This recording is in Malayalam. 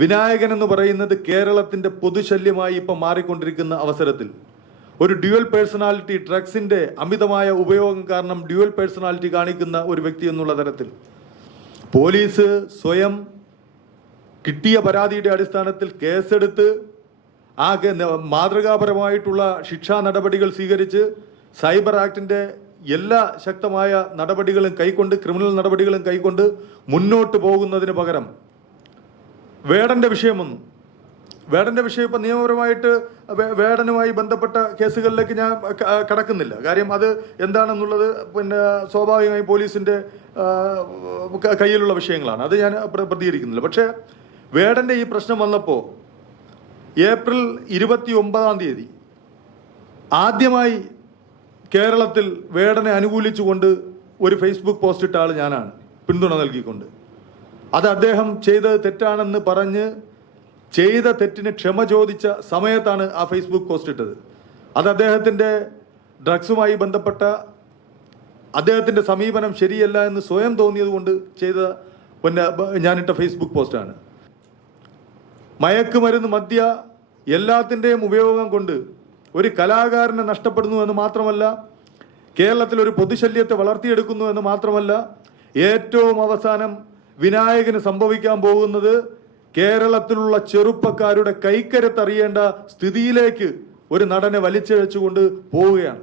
വിനായകൻ എന്ന് പറയുന്നത് കേരളത്തിന്റെ പൊതുശല്യമായി ഇപ്പം മാറിക്കൊണ്ടിരിക്കുന്ന അവസരത്തിൽ ഒരു ഡ്യുവൽ പേഴ്സണാലിറ്റി, ഡ്രഗ്സിന്റെ അമിതമായ ഉപയോഗം കാരണം ഡ്യുവൽ പേഴ്സണാലിറ്റി കാണിക്കുന്ന ഒരു വ്യക്തി എന്നുള്ള തരത്തിൽ പോലീസ് സ്വയം കിട്ടിയ പരാതിയുടെ അടിസ്ഥാനത്തിൽ കേസെടുത്ത് ആ മാതൃകാപരമായിട്ടുള്ള ശിക്ഷാ നടപടികൾ സ്വീകരിച്ച് സൈബർ ആക്ടിന്റെ എല്ലാ ശക്തമായ നടപടികളും കൈക്കൊണ്ട്, ക്രിമിനൽ നടപടികളും കൈക്കൊണ്ട് മുന്നോട്ട് പോകുന്നതിന് പകരം വേടന്റെ വിഷയം വന്നു. വേടന്റെ വിഷയം ഇപ്പം നിയമപരമായിട്ട് വേടനുമായി ബന്ധപ്പെട്ട കേസുകളിലേക്ക് ഞാൻ കടക്കുന്നില്ല. കാര്യം അത് എന്താണെന്നുള്ളത് പിന്നെ സ്വാഭാവികമായി പോലീസിന്റെ കയ്യിലുള്ള വിഷയങ്ങളാണ്. അത് ഞാൻ പ്രതികരിക്കുന്നില്ല. പക്ഷേ വേടന്റെ ഈ പ്രശ്നം വന്നപ്പോൾ ഏപ്രിൽ 29-ാം തീയതി ആദ്യമായി കേരളത്തിൽ വേടനെ അനുകൂലിച്ചുകൊണ്ട് ഒരു ഫേസ്ബുക്ക് പോസ്റ്റ് ഇട്ട ആൾ ഞാനാണ്, പിന്തുണ നൽകിക്കൊണ്ട്. അത് അദ്ദേഹം ചെയ്തത് തെറ്റാണെന്ന് പറഞ്ഞ് ചെയ്ത തെറ്റിന് ക്ഷമ ചോദിച്ച സമയത്താണ് ആ ഫേസ്ബുക്ക് പോസ്റ്റ് ഇട്ടത്. അത് അദ്ദേഹത്തിൻ്റെ ഡ്രഗ്സുമായി ബന്ധപ്പെട്ട അദ്ദേഹത്തിൻ്റെ സമീപനം ശരിയല്ല എന്ന് സ്വയം തോന്നിയത് കൊണ്ട് ചെയ്ത പിന്നെ ഞാനിട്ട ഫേസ്ബുക്ക് പോസ്റ്റാണ്. മയക്കുമരുന്ന്, മദ്യ എല്ലാത്തിൻ്റെയും ഉപയോഗം കൊണ്ട് ഒരു കലാകാരനെ നഷ്ടപ്പെടുന്നു എന്ന് മാത്രമല്ല, കേരളത്തിൽ ഒരു പൊതുശല്യത്തെ വളർത്തിയെടുക്കുന്നു എന്ന് മാത്രമല്ല, ഏറ്റവും അവസാനം വിനായകന് സംഭവിക്കാൻ പോകുന്നത് കേരളത്തിലുള്ള ചെറുപ്പക്കാരുടെ കൈക്കരുത്തറിയേണ്ട സ്ഥിതിയിലേക്ക് ഒരു നടനെ വലിച്ചിഴച്ചുകൊണ്ട് പോവുകയാണ്.